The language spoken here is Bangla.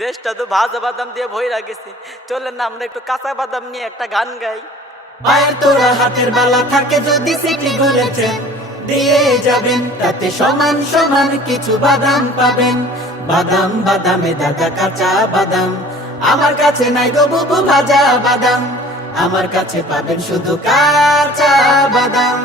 দেশটা তো ভাজা বাদাম দিয়ে ভইরা গেছে, চলেন না আমরা একটু কাঁচা বাদাম নিয়ে একটা গান গাই। পায়ের তোরা হাতের বালা থাকে যদি সিটি গুলেছেন দিয়ে যাবেন, তাতে সমান সমান কিছু বাদাম পাবেন। বাদাম বাদামে দাদা কাঁচা বাদাম, আমার কাছে নাই গো বুবু ভাজা বাদাম, আমার কাছে পাবেন শুধু কাঁচা বাদাম।